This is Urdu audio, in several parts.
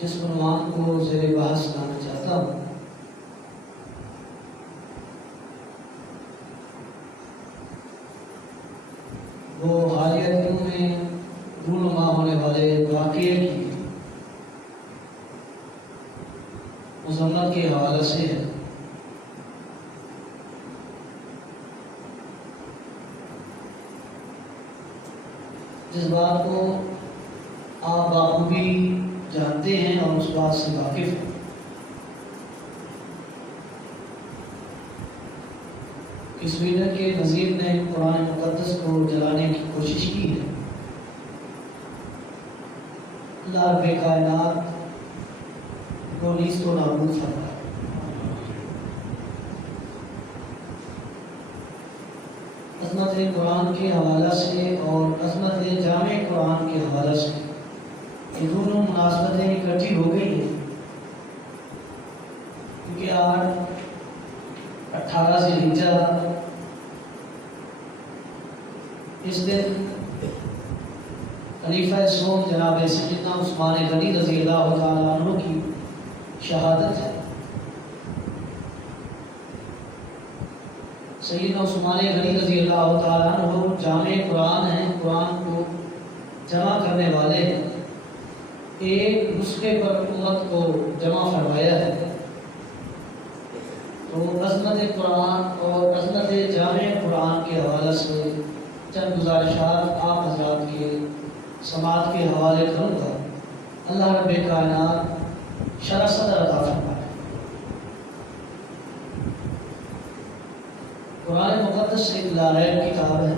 جس عنوان کو زیر بحث لانا چاہتا ہوں وہ حالیہ دنوں میں رونما ہونے والے واقعے کی مذمت کے حوالے سے ہے۔ جس بات کو آپ بخوبی جانتے ہیں اور اس بات سے واقف ہیں، کہ سویڈن کے وزیر نے قرآن مقدس کو جلانے کی کوشش کی ہے۔ اللہ رب کائنات کو نیست و نابود فرمائے۔ عظمت قرآن کے حوالہ سے اور عظمت جامع قرآن کے حوالہ سے یہ دونوں مناسبتیں اکٹھی ہو گئی ہیں، کیونکہ آج 18 ذی الحجہ اس دن خلیفہ سوم جناب سیدنا عثمان غنی رضی اللہ تعالیٰ عنہ کی شہادت ہے۔ سیدنا عثمان غنی رضی اللہ تعالیٰ عنہ جامع قرآن ہیں، قرآن کو جمع کرنے والے ہیں، ایک نسخے پر امت کو جمع فرمایا ہے۔ تو عظمت قرآن اور عظمت جامع قرآن کے حوالے سے چند گزارشات آپ حضرات کے سماعت کے حوالے کروں گا۔ اللہ رب کائنات شرح صدر عطا فرمائے۔ قرآن مقدس ایک لاریب کتاب ہے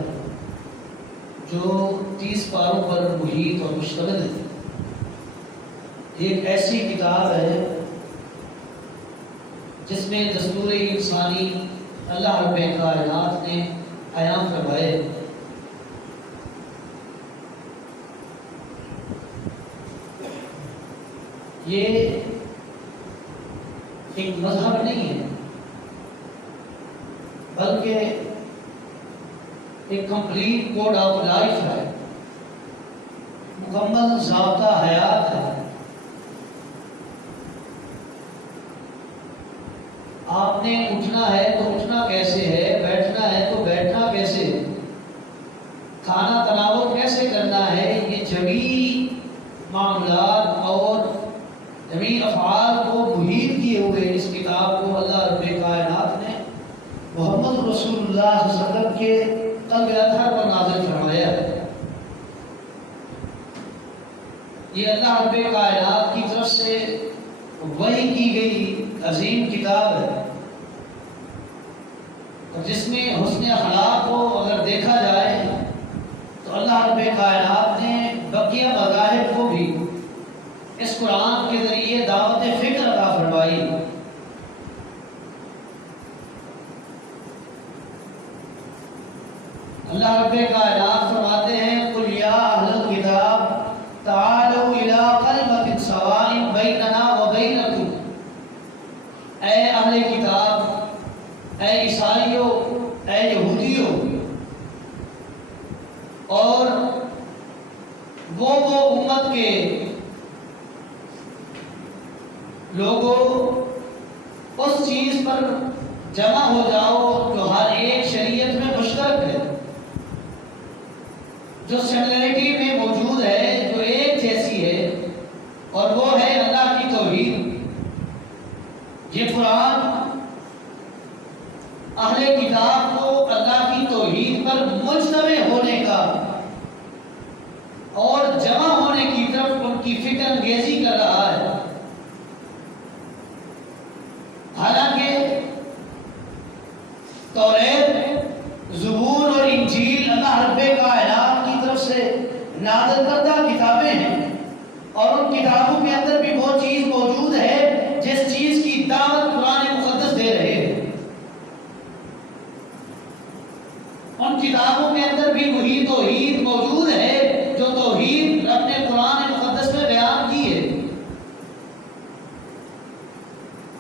جو 30 پاروں پر محیط اور مشتمل ہے۔ ایک ایسی کتاب ہے جس میں دستور انسانی اللہ رب کائنات نے قیام فرمائے۔ یہ ایک مذہب نہیں ہے بلکہ ایک کمپلیٹ کوڈ آف لائف ہے، مکمل ضابطہ حیات ہے۔ آپ نے اٹھنا ہے تو اٹھنا کیسے ہے، بیٹھنا ہے تو بیٹھنا کیسے، کھانا تناول کیسے کرنا ہے، یہ جمیع معاملات اور جمیع افعال کو محیط کیے ہوئے اس کتاب کو اللہ رب کائنات نے محمد رسول اللہ صلی اللہ علیہ وسلم کے قلب اطہر پر نازل فرمایا ہے۔ یہ اللہ رب کائنات کی طرف سے وحی کی گئی عظیم کتاب ہے، اور جس میں حسن اخلاق کو اگر دیکھا جائے تو اللہ رب کائنات نے بقیہ مذاہب کو بھی اس قرآن کے ذریعے دعوت فکر عطا فرمائی۔ اللہ رب کائنات فرماتے ہیں قل یا اہل الکتاب تعالوا الی کلمۃ سواء بیننا وبینکم، اے اہل کتاب، اے عیسائیوں، اے یہودیوں، اور وہ امت کے لوگوں اس چیز پر جمع ہو جاؤ جو ہر ایک شریعت میں مشترک ہے، جو سملرٹی میں موجود ہے، جو ایک جیسی ہے، اور وہ ہے اللہ کی توحید۔ یہ قرآن اہل کتاب کو اللہ کی توحید پر مجتمع ہونے کا اور جمع ہونے کی طرف ان کی فکر انگیزی کر رہا ہے۔ حالانکہ توریت، زبور اور انجیل اللہ رب کائنات کی طرف سے نازل کردہ کتابیں ہیں، اور ان کتابوں کے اندر بھی وہ چیز موجود ہے جس چیز کی دعوت قرآن مقدس دے رہے ہیں۔ ان کتابوں کے اندر بھی وہی توحید موجود ہے جو توحید اپنے قرآن مقدس میں بیان کی ہے۔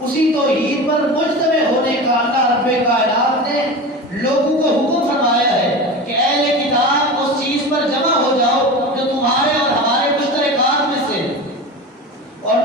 اسی توحید پر مجتمع ہونے کا اللہ رب کائنات نے لوگوں کو حکم فرمایا ہے کہ اہل کتاب اس چیز پر جمع ہو جاؤ جو تمہارے اور ہمارے مشترکات میں سے، اور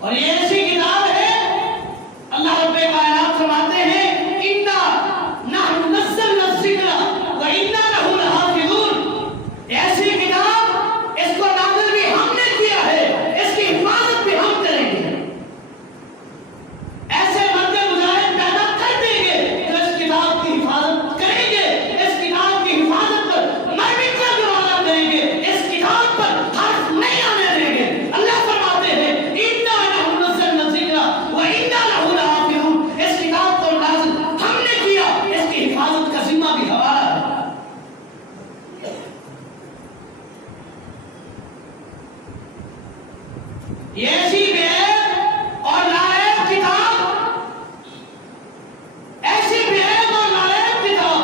اور یہ ایسی کتاب ہے، اللہ رب کائنات فرماتے ہیں اِنَّا نَحْنُ نَزَّلْنَا الذِّكْرَ وَإِنَّا لَهُ لَحَافِظُونَ، ایسی کتاب، اس کو نازل بھی ہم نے کیا ہے، اس کی حفاظت بھی ہم کریں گے۔ ایسے مرد مجاہد پیدا کر دیں گے جو اس کتاب کی حفاظت کریں گے، اس کتاب کی حفاظت پر مرنے کا گوارا کریں گے، اس کتاب پر حرف نہیں آنے دیں گے۔ اللہ فرماتے ہیں اِنَّا نَحْنُ نَزَّلْنَا الذِّكْرَ وَإِنَّا لَهُ لَحَافِظُونَ، اس کتاب کو نازل ہم نے کیا، اس کی حفاظت کا ذمہ بھی ہمارا ہے۔ یہ ایسی بے عیب اور ناعیب کتاب، ایسی بے عیب اور ناعیب کتاب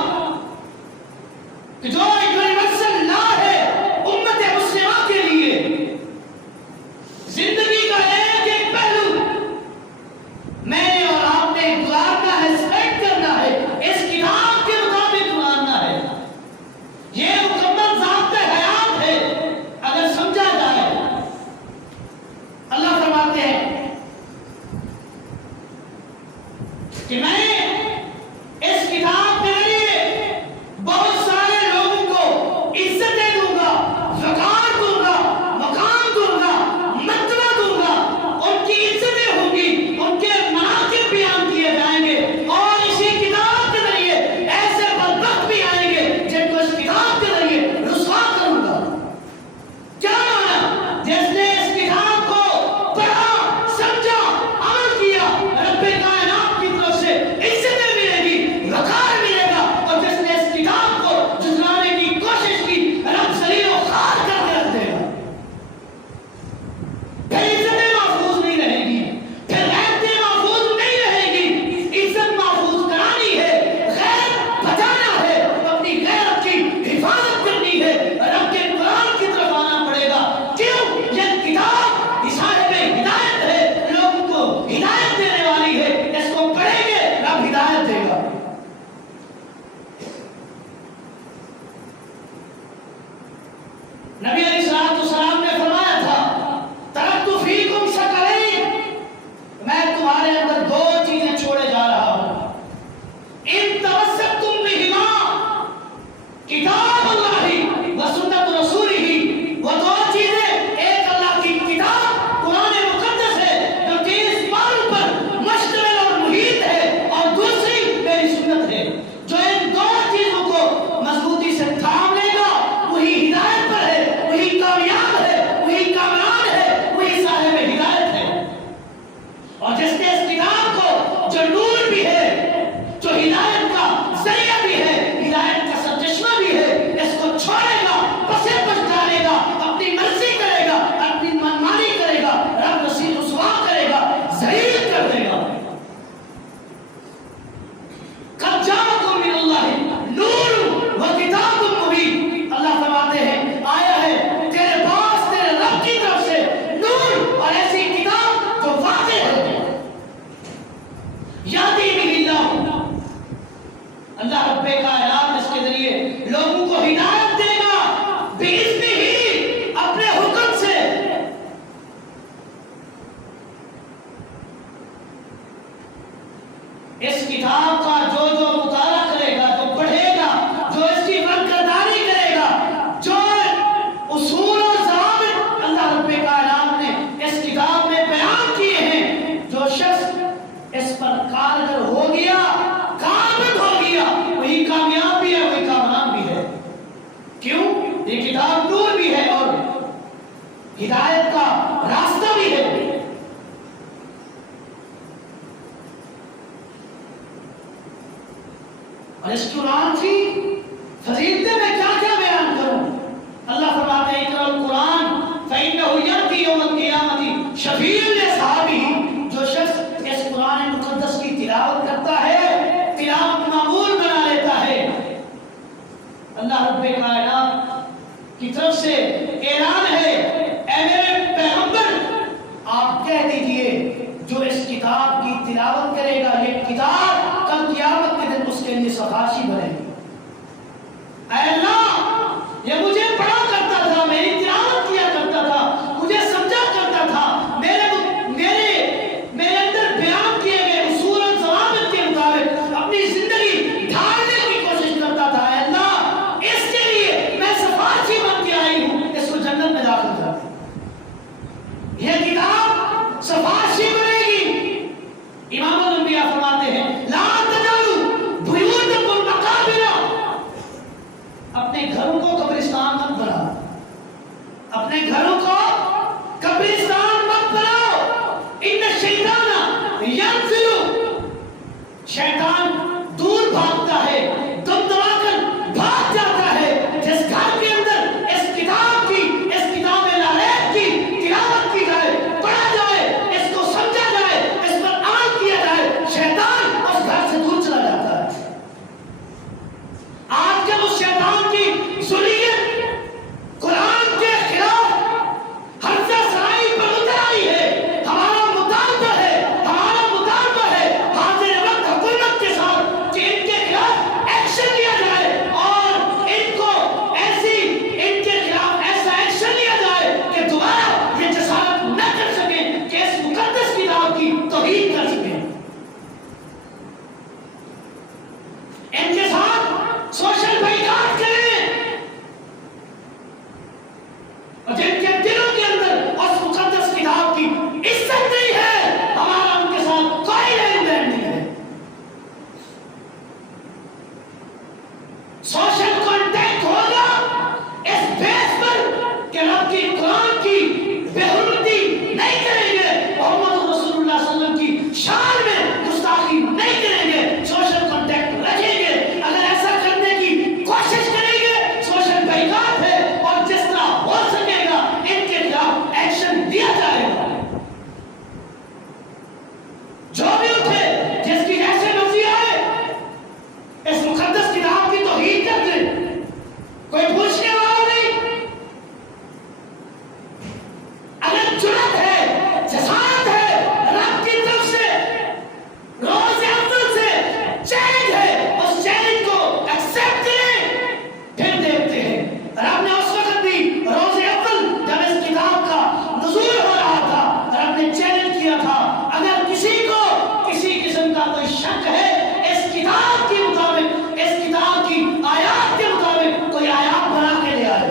کہ جو ایک یونیورسل لا ہے امت مسلمہ کے لیے، زندگی کا ایک ایک پہلو میں نے اور آپ نے گزارنا ہے، سلیکٹ کرنا ہے، اس کتاب کے مطابق گزارنا ہے۔ یہ مکمل ضابطۂ حیات ہے اگر سمجھا جائے۔ اللہ فرماتے ہیں کہ میں اس کتاب کے ذریعے بہت سارے لوگوں کو عزتیں دوں گا، وقار دوں گا، مقام دوں گا، مرتبہ دوں گا، ان کی عزتیں ہوں گی، ان کے مناقب بیان کیے جائیں گے، اور اسی کتاب کے ذریعے ایسے بدبخت بھی آئیں گے جن کو اس کتاب کے ذریعے رسوا کروں گا۔ کیا مانا؟ جس نے اس کتاب کو پڑھا، سمجھا، عمل کیا، رب کائنات کی طرف سے عزتیں ملے گی، وقار ملے گا، اور جس نے اس کتاب کو جھٹلانے کی کوشش کی، رب ذلیل و خوار کر کے رکھ دے گا۔ پھر عزتیں محفوظ نہیں رہے گی، پھر غیرتیں محفوظ نہیں رہے گی۔ عزت محفوظ کرانی ہے، غیرت بچانا ہے، اپنی غیرت کی حفاظت کرنی ہے، رب کے قرآن کی طرف آنا پڑے گا۔ کیوں؟ یہ کتاب صاحب ہدایت ہے، لوگوں کو ہدایت دینے والی ہے، اس کو پڑھیں گے رب ہدایت دے گا۔ نبی علیہ السلام نے فرمایا تھا ترکت فیکم ثقلین، میں تمہارے اندر دو چیزیں چھوڑے جا رہا ہوں، ان تمسکتم بہما، کتاب اللہ و سنت رسولہ، وہ دو چیزیں، ایک اللہ کی کتاب قرآن مقدس ہے جو 30 باروں پر مشتمل اور محیط ہے، اور دوسری میری سنت ہے۔ جو ان دو چیزوں کو مضبوطی سے تھام لے گا وہی ہدایت پر ہے، وہی کامیاب ہے، وہی کامران ہے، وہی صاحب ہدایت ہے۔ اور جس نے اس کتاب کو، جو نور بھی ہے، جو ہدایت کا ذریعہ بھی ہے، ہدایت کا سرچشمہ بھی ہے، اس کو چھوڑے گا، پسے پس ڈالے گا، اپنی مرضی کرے گا، اپنی منمانی کرے گا، رب رسوا کرے گا، ذلیل کر دے گا۔ قد جاءکم من اللہ نور و کتاب مبین، اللہ فرماتے ہیں آیا ہے تیرے پاس تیرے رب کی طرف سے نور اور ایسی کتاب جو واضح ہے۔ یادی بھی اللہ رب کائنات اس کے ذریعے لوگوں کو ہدایت دے گا، بِإِذْنِهِ ہی، اپنے حکم سے۔ اس کتاب کا جو مطالعہ کرے گا، جو پڑھے گا، جو اس کی برکرداری کرے گا، جو اصول اور ضوابط اللہ رب کائنات نے اس کتاب میں بیان کیے ہیں، جو شخص اس پر کارگر ہو گیا، کامل ہو گیا، وہی کامیاب بھی ہے، وہی کامران بھی ہے۔ کیوں؟ یہ کتاب نور بھی ہے اور ہدایت کا راستہ بھی ہے۔ اور اس قرآن کی فضیلتیں میں کیا کیا بیان کروں؟ اللہ فرماتے ہیں اقرأ القرآن فإنه يأتي يوم القيامة شفيعا لأصحابه، جو شخص اس قرآن مقدس کی تلاوت کرتا ہے، تلاوت معمول بنا لیتا ہے، اللہ رب کائنات کی طرف سے اعلان ہے، اے میرے پیغمبر آپ کہہ دیجئے جو اس کتاب کی تلاوت کرے گا، یہ کتاب کل قیامت کے دن اس کے لیے سفارشی بنے گی۔ اے اللہ قبرستان مت بناؤ، ان الشیطان ینزل، شیطان دور بھاگتا ہے، دم دبا کر بھاگ جاتا ہے جس گھر کے اندر اس کتاب کی، اس کتاب الہیت کی تلاوت کی جائے، پڑھا جائے، اس کو سمجھا جائے، اس پر عمل کیا جائے، شیطان اس گھر سے دور چلا جاتا ہے۔ آج جب اس شیطان کی ذریت قرآن کے خلاف حمزہ سرائی پر اتر آئی ہے، ہمارا مطالبہ ہے، ہمارا مطالبہ ہے حاضر وقت حکومت کے ساتھ کہ ان کے خلاف ایکشن لیا جائے اور ان کو ایسی، ان کے خلاف ایسا ایکشن لیا جائے کہ دوبارہ یہ جسارت نہ کر سکیں کہ اس مقدس کتاب کی توہین کر سکیں۔ ان کے ساتھ سوشل بائیکاٹ کریں اور جن کے دلوں کے اندر اس مقدس کتاب کی عزت نہیں ہے، ہمارا ان کے ساتھ کوئی لین دین نہیں ہے۔ سوشل کانٹیکٹ ہوگا اس بیس پر کہ رب کی قرآن کی بے حرمتی نہیں کریں گے، محمد رسول اللہ صلی اللہ علیہ وسلم کی شان میں گستاخی نہیں کریں گے، سوشل کانٹیکٹ رکھیں گے۔ اگر ایسا کرنے کی کوشش کریں گے، سوشل بائیکاٹ ہے اور جس طرح ہو سکے گا ان کے خلاف ایکشن لیا جائے گا۔ جو بھی اٹھے، جس کی جیسے مرضی آئے، اس مقدس کتاب کی توہین کر دے، کوئی پوچھنے والا نہیں۔ اگر جرأت ہے، جسارت ہے، رب کی طرف سے روز اول سے چیلنج ہے، اس چیلنج کو ایکسپٹ کریں، پھر دیکھتے ہیں۔ رب نے اس وقت بھی روز اول جب اس کتاب کا نزول ہو رہا تھا، رب نے چیلنج کیا تھا، اگر کسی کو کسی قسم کا کوئی شک ہے اس کتاب کے مطابق، اس کتاب کی آیات کے مطابق، کوئی آیات بنا کے لے آئے،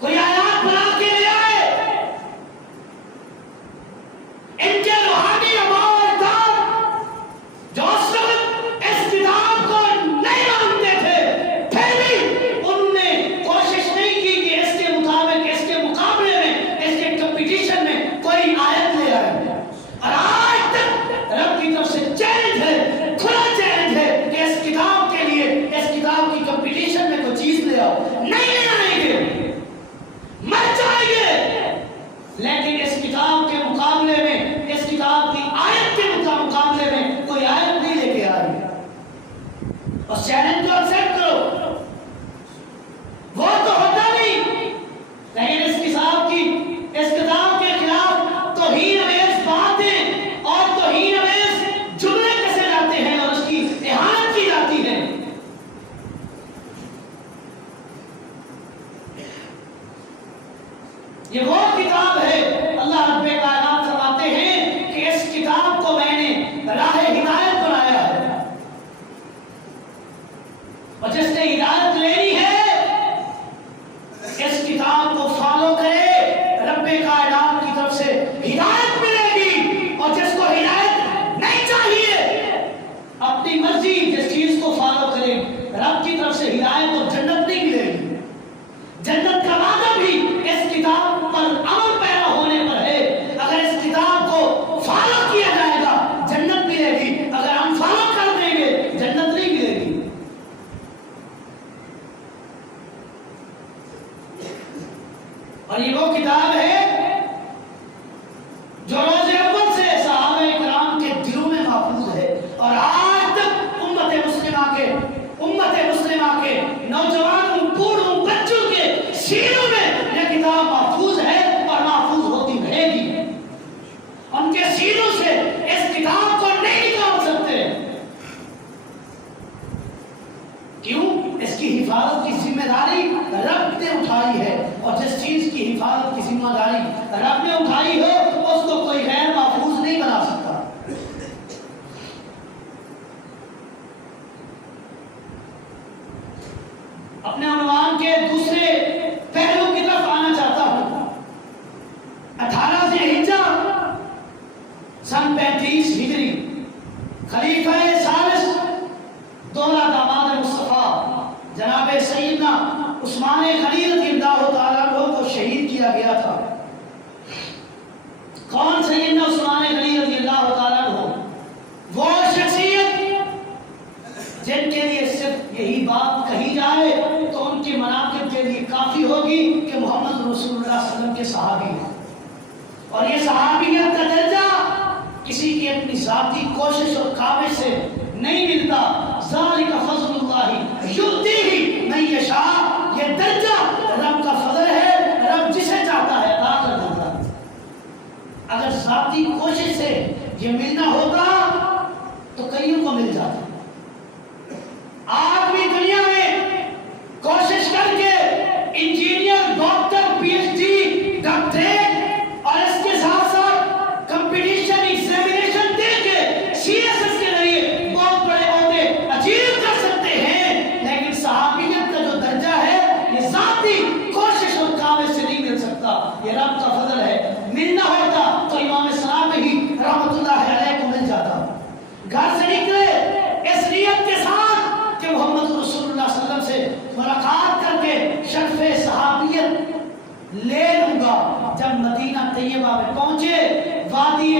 کوئی آیات بنا کے لے آئے۔ ان کے روحانی اباء و اجداد جو اس وقت اس کتاب کو نہیں مانتے تھے، پھر بھی انہوں نے کوشش نہیں کی کہ اس کے مطابق، اس کے مقابلے میں، اس کے کمپٹیشن میں کوئی آیت لے آئے۔ اور آج تک رب کی طرف سے چیلنج ہے، کھلا چیلنج ہے کہ اس کتاب کے لیے، اس کتاب کی کمپٹیشن میں کوئی چیز لے آؤ، نہیں لے آئیں گے، مر جائیں گے، لیکن اس کتاب کے مقابلے میں، اس کتاب کی آیت کے مقابلے میں کوئی آیت نہیں لے کے آئے گے۔ اس چیلنج کو ایکسپٹ کرو، وہ تو ہوتا نہیں، لیکن اس کتاب کی، اس کتاب کے خلاف توہین امیز باتیں اور توہین امیز جملے کسے جاتے ہیں اور اس کی اہانت کی جاتی ہے۔ یہ وہ کتاب ہے، اللہ رب کائنات فرماتے ہیں کہ اس کتاب کو میں نے راہ ہدایت بنایا ہے، اور جس نے ہدایت لینی ہے اس کتاب کو فالو کرے، رب کائنات کی طرف سے ہدایت ملے گی، اور جس کو ہدایت نہیں چاہیے اپنی مرضی جس چیز کو فالو کرے، رب کی طرف سے ہدایت اور جنت نہیں ملے گی۔ جنت کا وعدہ بھی اس کتاب پر عمل پیرا ہونے پر ہے۔ اگر اس کتاب کو فالو کیا جائے گا جنت ملے گی، اگر ہم فالو کر دیں گے جنت نہیں ملے گی۔ اور یہ وہ کتاب ہے جو روز اول سے صحابہ کرام کے دلوں میں محفوظ ہے، اور آج تک امت مسلمہ کے نوجوانوں، بوڑھوں، بچوں کے سینوں میں یہ کتاب محفوظ ہے اور محفوظ ہوتی رہے گی۔ ان کے سینوں سے اس کتاب کو نہیں نکال سکتے۔ کیوں؟ اس کی حفاظت کی ذمہ داری رب نے اٹھائی ہے، اور جس چیز کی حفاظت کی ذمہ داری رب نے اٹھائی ہے اس کو کوئی غیر محفوظ نہیں بنا سکتا۔ اپنے عنوان کے دوسرے پہلو کی طرف آنا چاہتا ہوں۔ 18 ذی الحجہ سن 35 ہجری، خلیفہ ثالث دولا داماد مصطفیٰ جناب سیدنا عثمان غنی رضی اللہ تعالیٰ عنہ کو شہید کیا گیا تھا۔ کے صحابی ہیں، اور یہ صحابیت کا درجہ کسی کی اپنی ذاتی کوشش اور کاوش سے نہیں ملتا. ذالک فضل اللہ یؤتیہ من یشاء، یہ درجہ رب کا فضل ہے، رب جسے چاہتا ہے عطا کر دیتا ہے. اگر ذاتی کوشش سے یہ ملنا ہوتا تو کئیوں کو مل جاتا. آج بھی دنیا میں کوشش کر کے engineer, doctor, P H D, doctorate اور اس کے ساتھ ساتھ کمپٹیشن ایگزامینیشن دے کے سی ایس ایس کے ذریعے بہت بڑے عہدے اچیو کر سکتے ہیں، لیکن صحابیت کا جو درجہ ہے یہ ذاتی کوشش اور کاوش سے نہیں مل سکتا، یہ رب کا فضل ہے. ملنا ہوتا تو امام صاحب ہی رحمت اللہ علیہ کو مل جاتا. گھر سے نکلے اس نیت کے ساتھ کہ محمد رسول اللہ صلی اللہ علیہ وسلم سے ملاقات کر کے شرف صحابیت لے لوں گا. جب مدینہ طیبہ میں پہنچے، وادی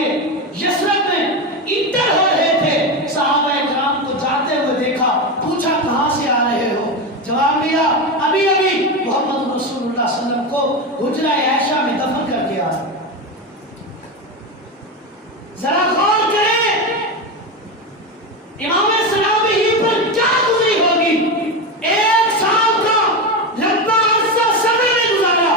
یثرب میں انٹر ہو رہے تھے، صحابہ کرام کو جاتے ہوئے دیکھا، پوچھا کہاں سے آ رہے ہو؟ جواب دیا ابھی ابھی محمد رسول اللہ صلی اللہ علیہ وسلم کو حجرہ عائشہ میں دفن کر کے آیا. ذرا غور کریں امام صاحب ہی پر کیا گزری ہوگی. 1 سال کا لمبا عرصہ صبر میں گزارا،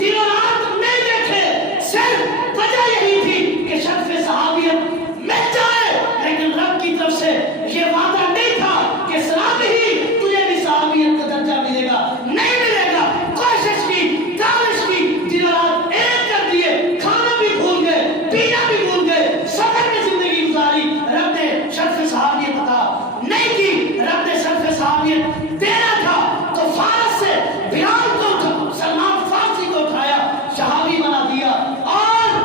دن و رات نہیں دیکھے، صرف وجہ یہی تھی کہ شرف صحابیت مل جائے. لیکن رب کی طرف سے یہ وعدہ نہیں تھا کہ صحابی ہی تجھے بھی صحابیت کا درجہ ملے گا، نہیں ملے گا. کوشش کی، کاوش کی، دن و رات ایک کر دیے، کھانا بھی بھول گئے، پینا بھی بھول گئے، صبر میں زندگی گزاری. رب نے شرف صحابیت عطا نہیں کی. رب نے شرف صحابیت دینا تھا تو فارس سے بلال کو، سلمان فارسی کو اٹھایا، صحابی بنا دیا، اور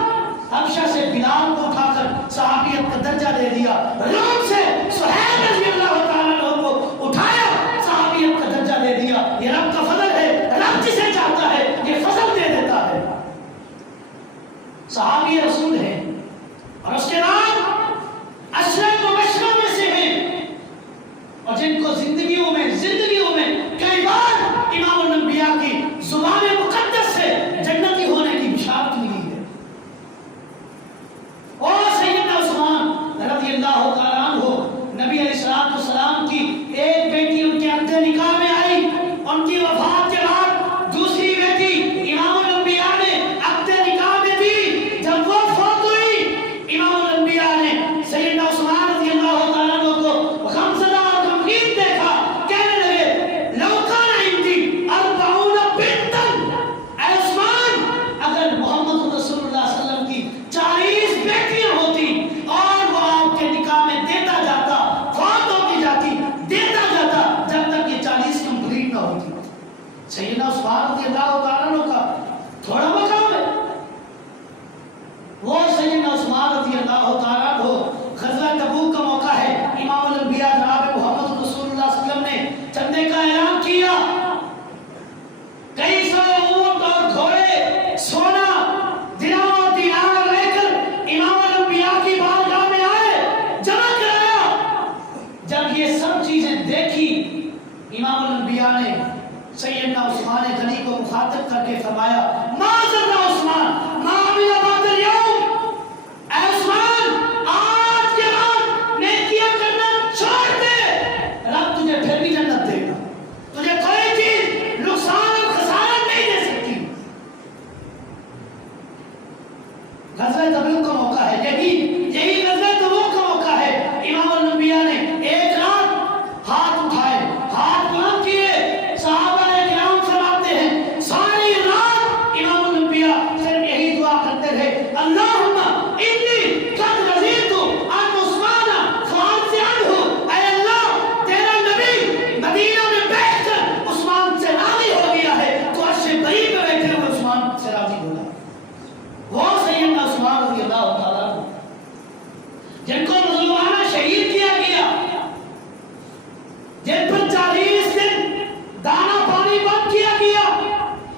حبشہ سے بلال کو اٹھا کر صحابیت کا درجہ دے دیا. روم سے سہیل رضی اللہ تعالیٰ عنہ کو اٹھایا، صحابیت کا درجہ دے دیا. یہ رب کا فضل ہے، رب جسے چاہتا ہے یہ فضل دے دیتا ہے. صحابی رسول ہیں اور اس کے بعد اشرف مبشروں میں سے ہیں، اور جن کو زندگیوں میں کئی بار امام الانبیاء کی زبان مقدس سے جنتی ہونے کی بشارت ملی ہے. اور سیدنا عثمان رضی اللہ تعالیٰ عنہ، نبی علیہ الصلوۃ والسلام کی ایک بیٹی ان کے عقد نکاح میں آئی، ان کی وفات کے بعد دوسری بیٹی امام الانبیاء نے عقد نکاح میں دی. جب وہ فوت ہوئی، امام الانبیاء نے سیدنا عثمان رضی اللہ تعالیٰ عنہ کو غمزدہ اور غمگین دیکھا، کہنے لگے لو کان عندی 40 بنتن، اے عثمان اگر محمد رسول اللہ صلی اللہ علیہ وسلم کی 40 بیٹیاں ہوتی اور وہ آپ کے نکاح میں دیتا جاتا، فوت ہوتی جاتی، دیتا جاتا، جب تک یہ 40 کمپلیٹ نہ ہوتی. سیدنا عثمان رضی اللہ تعالیٰ عنہ کا تھوڑا مقام ہے. وہ سیدنا عثمان رضی اللہ تعالیٰ عنہ، غزوہ تبوک کا موقع ہے، امام الانبیاء جناب محمد رسول اللہ صلی اللہ علیہ وسلم نے چندے کا اعلان کیا. کئی سو اونٹ اور گھوڑے، سونا، درہم اور دینار لے کر امام الانبیاء کی بارگاہ میں آئے، جمع کرایا. جب یہ سب چیزیں دیکھی، امام الانبیاء نے سیدنا عثمان غنی کو مخاطب کر کے فرمایا معذرت عثمان ما عمل بعد اليوم، اے عثمان آج کے بعد نیکیاں کرنا چھوڑ دے، رب تجھے پھر بھی جنت دے گا، تجھے کوئی چیز نقصان اور خسارہ نہیں دے سکتی. غزوہ تبوک کا موقع ہے، یہی غزوہ تبوک کا موقع ہے. امام الانبیاء نے ایک رات ہاتھ اٹھائے، ہاتھ بلند کیے، صحابہ کرام فرماتے ہیں ساری رات امام الانبیاء صرف یہی دعا کرتے رہے اللہم انی قد رضیت عن عثمان فارض عنہ، اے اللہ تیرا نبی مدینہ میں بیٹھ کر عثمان سے راضی ہو گیا ہے، تو عرش بری پہ بیٹھے ہوئے عثمان سے راضی ہوگا. وہ سیدنا عثمان رضی اللہ تعالیٰ عنہ جن کو مظلومانہ شہید کیا گیا، جن پر 40 دن دانا پانی بند کیا گیا،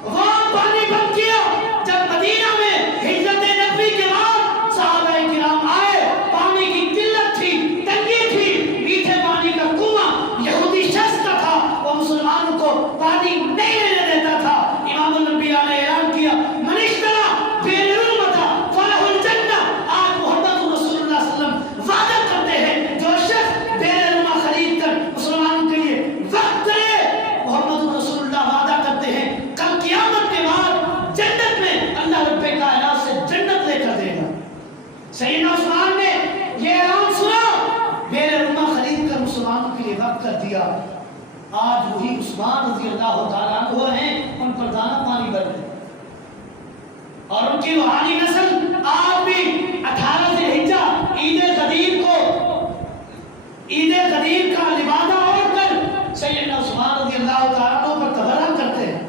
وہ پانی بند کیا. جب مدینہ میں ہجرت نبوی کے بعد صحابہ کرام آئے، پانی کی قلت تھی، تنگی تھی، میٹھے پانی کا کنواں یہودی شخص کا تھا، وہ مسلمانوں کو پانی نہیں لینے دیتا تھا. امام الانبیاء نے اعلان کیا من کر دیا. آج وہی عثمان رضی اللہ تعالیٰ عنہ ہیں، ان پر دانا پانی بن گئے اور ان کی روحانی نسل آج بھی 18 ذی الحجہ عید غدیر کو، عید غدیر کا لبادہ اوڑھ کر سیدنا عثمان رضی اللہ تعالیٰ عنہ پر تبرک کرتے ہیں،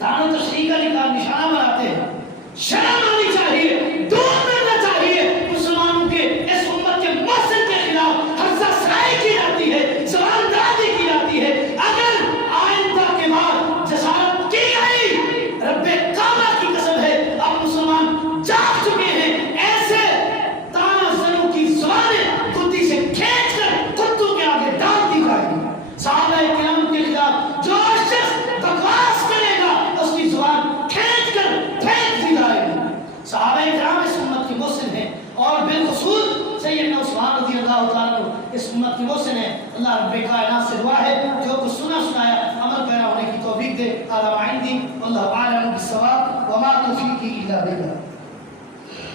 دان و تشریح کا نشانہ بناتے ہیں. شرم آنی چاہیے، دور کرنا چاہیے مسلمانوں کے اس امت کے محسن کے خلاف حرزہ سرائی کی جاتی ہے، زبان درازی کی جاتی ہے. اگر آئندہ کے بعد جسارت کی گئی، رب کعبہ کی قسم ہے اب مسلمان جاگ چکے ہیں، ایسے تانا زنوں کی زبانیں کتی سے کھینچ کر کتوں کے آگے ڈال دی جائیں گی. صحابہ کرام کے خلاف جو شخص بکواس کرے گا اس کی زبان کھینچ کر پھینک دی جائے گی. صحابہ کرام اس امت کے محسن ہیں اور بالخصوص سیدنا عثمان رضی اللہ تعالیٰ عنہ اس امت کے محسن ہیں. اللہ رب کائنات سے دعا ہے جو کچھ سنا سنایا عمل پیرا ہونے کی توفیق دے. اعلیٰ عندی واللہ اعلم بالصواب وما توفیقی الا باللہ.